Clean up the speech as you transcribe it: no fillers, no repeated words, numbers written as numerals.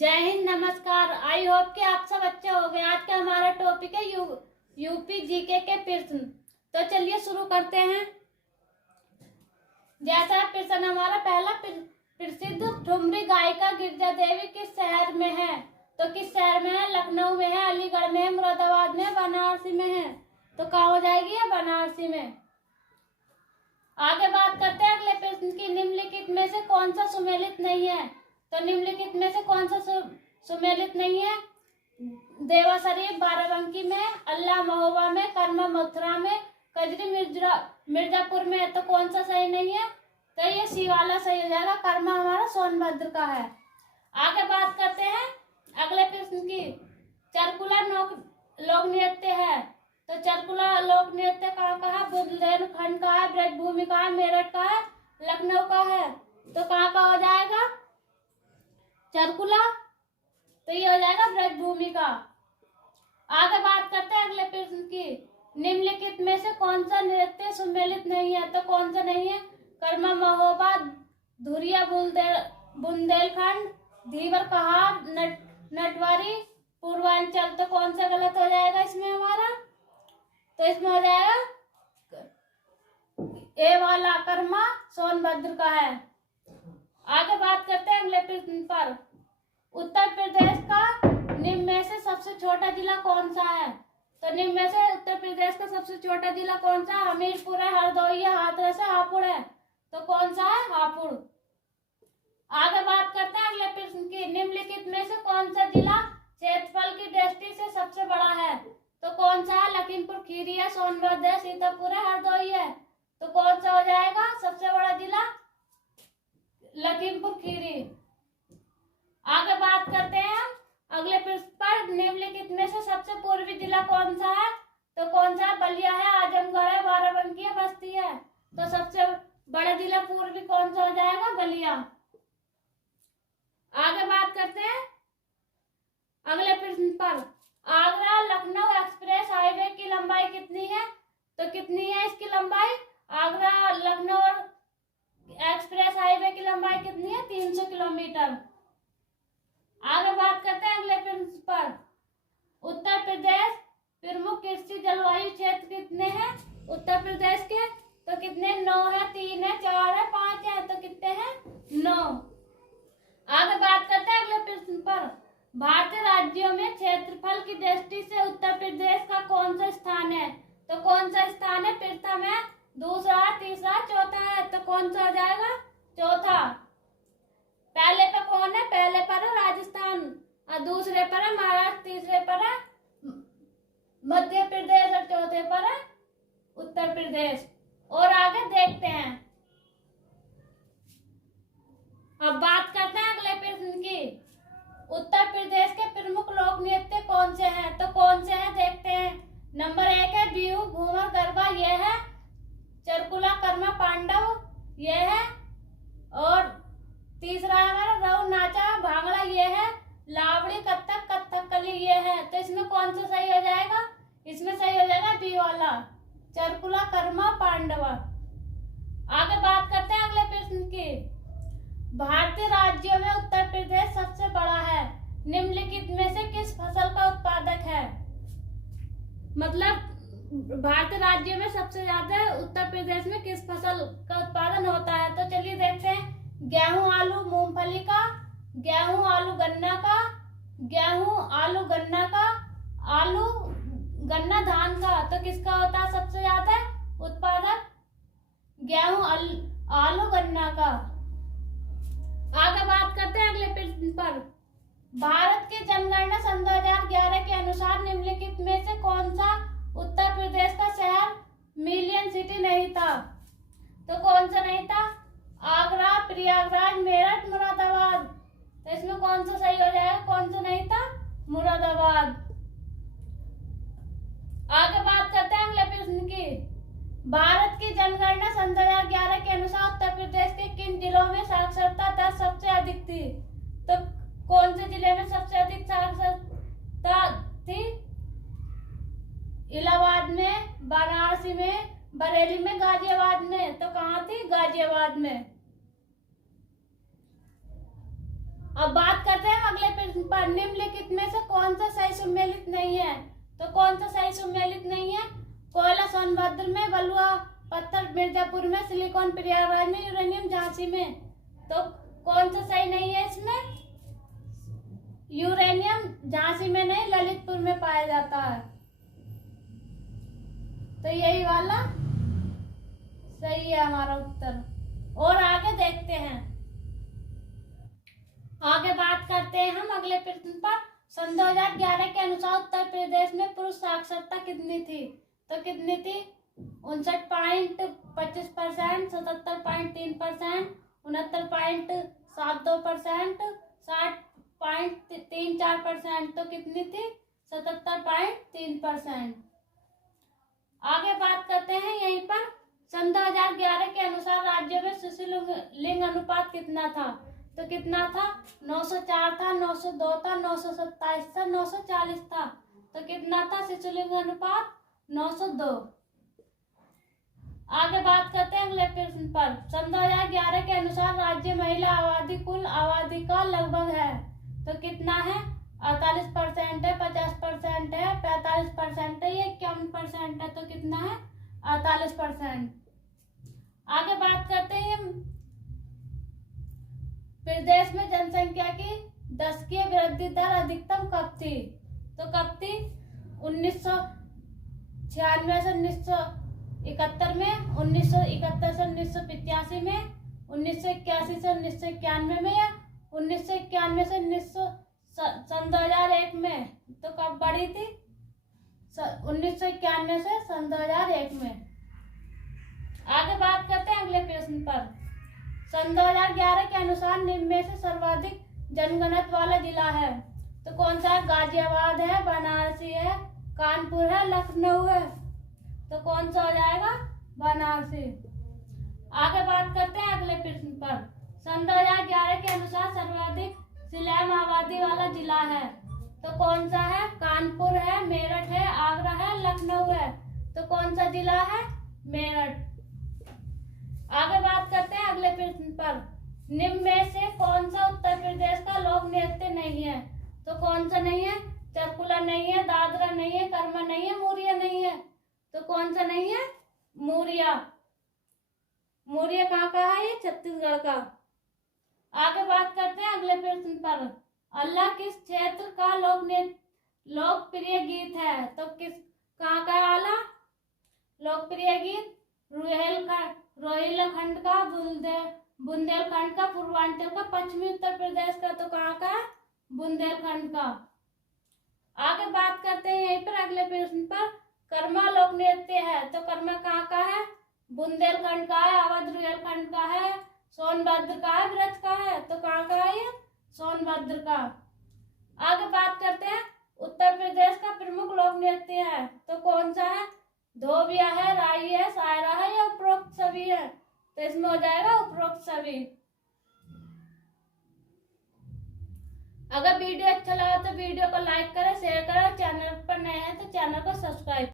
जय हिंद, नमस्कार। I hope कि आप सब अच्छे हो गए। आज का हमारा टॉपिक है यूपी जीके के प्रश्न। तो चलिए शुरू करते हैं। जैसा प्रश्न हमारा पहला, प्रसिद्ध ठुमरी गायिका गिरजा देवी किस शहर में है? तो किस शहर में है? लखनऊ में है, अलीगढ़ में है, मुरादाबाद में, बनारसी में है। तो कहाँ हो जाएगी? है बनारसी में। आगे बात करते हैं अगले प्रश्न की। निम्नलिखित में से कौन सा सुमेलित नहीं है? तो निम्नलिखित में से कौन सा सुमेलित नहीं है? देवा शरीफ बाराबंकी में, अल्लाह महोबा में, कर्मा मथुरा में, कजरी मिर्जापुर में। तो कौन सा सही नहीं है? तो ये सी वाला सही हो जाएगा। कर्मा हमारा सोनभद्र का है। आगे बात करते हैं अगले प्रश्न की। चरकुला लोक नृत्य है। तो चरकुला लोक नृत्य कहाँ का है? बुंदेलखंड का है, ब्रजभूमि का है, मेरठ का है, लखनऊ का है। तो कहाँ का हो जाएगा चरकुला? तो ये हो जाएगा ब्रजभूमि का। आगे बात करते हैं अगले प्रश्न की। निम्नलिखित में से कौन सा नृत्य सुमेलित नहीं है? तो कौन सा नहीं है? कर्मा महोबा, धुरिया बुंदेलखंड, धीवर कहार, नटवारी, पूर्वांचल। तो कौन सा गलत हो जाएगा इसमें हमारा? तो इसमें हो जाएगा ए वाला, कर्मा सोनभद्र का है। आगे बात करते हैं अगले प्रश्न पर। उत्तर प्रदेश का निम्न में से सबसे छोटा जिला कौन सा है? तो निम्न में से उत्तर प्रदेश का सबसे छोटा जिला कौन सा है? हमीरपुर है, हरदोई है, हाथरस है, हापुड़ है। तो कौन सा है? हापुड़। आगे बात करते हैं अगले प्रश्न की। निम्नलिखित में से कौन सा जिला क्षेत्रफल की दृष्टि से सबसे बड़ा है? तो कौन सा है? लखीमपुर खीरी है, सोनभद्र है, सीतापुर है, हरदोई है। तो कौन सा हो जाएगा सबसे बड़ा जिला? लखीमपुर खीरी। आगे बात करते हैं अगले प्रश्न पर। निम्नलिखित में से सबसे पूर्वी जिला कौन सा है? तो कौन सा? बलिया है, आजमगढ़ है, बाराबंकी है, बस्ती है। तो सबसे बड़ा जिला पूर्वी कौन सा हो जाएगा? बलिया। आगे बात करते हैं अगले प्रश्न पर। आगरा लखनऊ एक्सप्रेस हाईवे की लंबाई कितनी है? तो कितनी है इसकी लंबाई? आगरा लखनऊ एक्सप्रेस हाईवे की लंबाई कितनी है? 300 किलोमीटर। आगे बात करते हैं अगले प्रश्न पर। उत्तर प्रदेश प्रमुख कृषि जलवायु क्षेत्र कितने हैं उत्तर प्रदेश के? तो कितने? 9 है, 3 है, 4 है, 5 है। तो कितने हैं? 9। आगे बात करते हैं अगले प्रश्न पर। भारतीय राज्यों में क्षेत्रफल की दृष्टि से उत्तर प्रदेश का कौन सा स्थान है? तो कौन सा स्थान है? प्रथम है, दूसरा, तीसरा, चौथा है। तो कौन सा हो जाएगा? चौथा। पहले पर कौन है? पहले पर है राजस्थान, और दूसरे पर है महाराष्ट्र, तीसरे पर है मध्य प्रदेश, और चौथे पर है उत्तर प्रदेश। और आगे देखते हैं। अब बात करते हैं अगले प्रश्न की। उत्तर प्रदेश के प्रमुख लोक नृत्य कौन से हैं? तो कौन से हैं देखते हैं। नंबर 1 है बिहू, घूमर, गरबा, यह है। चरकुला, कर्मा, पांडव, यह है। और तीसरा है हमारा रऊ नाचा, भांगड़ा, ये है। लावड़ी, कथक, कथकली, ये है। तो इसमें कौन सा सही हो जाएगा? इसमें सही हो जाएगा बी वाला, चरकुला, कर्मा, पांडवा। आगे बात करते हैं अगले प्रश्न की। भारतीय राज्यों में उत्तर प्रदेश सबसे बड़ा है। निम्नलिखित में से किस फसल का उत्पादक है? मतलब भारतीय राज्यों में सबसे ज्यादा उत्तर प्रदेश में किस फसल का उत्पादन होता है? तो चलिए देखते हैं। गेहूं, आलू, मूंगफली का, गेहूं, आलू, गन्ना का, गेहूं, आलू, गन्ना का, आलू, गन्ना, धान का। तो किसका होता है सबसे ज्यादा उत्पादक? गेहूं, आलू, गन्ना का। आगे बात करते हैं अगले प्रश्न पर। भारत की जनगणना सन 2011 के अनुसार निम्नलिखित में से कौन सा उत्तर प्रदेश का शहर मिलियन सिटी नहीं था? तो कौन सा नहीं था? आगरा, प्रयागराज, मेरठ, मुरादाबाद। तो इसमें कौन सा सही हो जाएगा? कौन सा नहीं था? मुरादाबाद। आगे बात करते हैं अगले प्रश्न की। भारत की जनगणना सन 2011 के अनुसार उत्तर प्रदेश के किन जिलों में साक्षरता दर सबसे अधिक थी? तो कौन से जिले में सबसे अधिक साक्षरता थी? इलाहाबाद में, वाराणसी में, बरेली में, गाजियाबाद में। तो कहाँ थी? गाजियाबाद में। अब बात करते हैं अगले प्रश्न पर निम्नलिखित में से कौन सा सही सुमेलित नहीं है? तो कौन सा सही सुमेलित नहीं है? कोयला सोनभद्र में, बलुआ पत्थर मिर्जापुर में, सिलिकॉन प्रयागराज में, यूरेनियम झांसी में। तो कौन सा सही नहीं है इसमें? यूरेनियम झांसी में नहीं, ललितपुर में पाया जाता है। तो यही वाला सही है हमारा उत्तर। और आगे देखते हैं, आगे बात करते हैं हम अगले प्रश्न पर। सन 2011 के अनुसार उत्तर प्रदेश में पुरुष साक्षरता कितनी थी? तो कितनी थी? 59.25%, 77.3%, 69.72%, 60.34%। तो कितनी थी? 77.3%। आगे बात करते हैं यहीं पर, सन 2011 के अनुसार राज्य में शिशु लिंग अनुपात कितना था? तो कितना था? 904 था, 902 था, 927 था, 940 था। तो कितना था शिशु लिंग अनुपात? 902। आगे बात करते हैं अगले प्रश्न पर। सन 2011 के अनुसार राज्य महिला आबादी कुल आबादी का लगभग है। तो कितना है? 48% है, 50% है, 45% है, 51% है। तो कितना है? 48%। आगे बात करते हैं प्रदेश में जनसंख्या की दशकीय वृद्धि दर अधिकतम कब थी? तो कब थी? 1996 से 1971 में, 1971 से 1985 में, 1981 से 1991 में, या 1991 से सन 2001 में। तो कब बढ़ी थी? 1991 से सन 2001 में। आगे बात करते हैं अगले प्रश्न पर। सन 2011 के अनुसार निम्न में से सर्वाधिक जनघनत्व वाला जिला है। तो कौन सा है? गाजियाबाद है, बनारसी है, कानपुर है, लखनऊ है। तो कौन सा हो जाएगा? बनारसी। आगे बात करते हैं अगले प्रश्न पर। सन 2011 के अनुसार सर्वाधिक सिलाम आबादी वाला जिला है। तो कौन सा है? कानपुर है, मेरठ है, आगरा है, लखनऊ है। तो कौन सा जिला है? मेरठ। आगे बात करते हैं अगले प्रश्न पर। निम्न में से कौन सा उत्तर प्रदेश का लोक नृत्य नहीं है? तो कौन सा नहीं है? चरकुला नहीं है, दादरा नहीं है, कर्मा नहीं है, मूरिया नहीं है। तो कौन सा नहीं है? मूरिया। मूरिया कहाँ का है? ये छत्तीसगढ़ का। आगे बात करते हैं अगले प्रश्न पर। अल्लाह किस क्षेत्र का लोकप्रिय गीत है? तो कहाँ का आला लोकप्रिय गीत? रोहिलखंड का, बुंदेलखंड का, पूर्वांचल का, पश्चिमी उत्तर प्रदेश का। तो कहाँ का? बुंदेलखंड का। आगे बात करते हैं यहीं पर अगले प्रश्न पर। कर्मा लोक नृत्य है। तो कर्मा कहाँ का है? बुंदेलखंड का है, अवध रुहेलखंड का है, सोनभद्र का है, ब्रज का है। तो कहाँ का है ये? सोनभद्र का। आगे बात करते हैं उत्तर प्रदेश का प्रमुख लोक नृत्य है। तो कौन सा है? धोबिया है, राई है, सायरा है, या उपरोक्त सभी है। तो इसमें हो जाएगा उपरोक्त सभी। अगर वीडियो अच्छा लगा तो वीडियो को लाइक करें, शेयर करें, चैनल पर नए हैं तो चैनल को सब्सक्राइब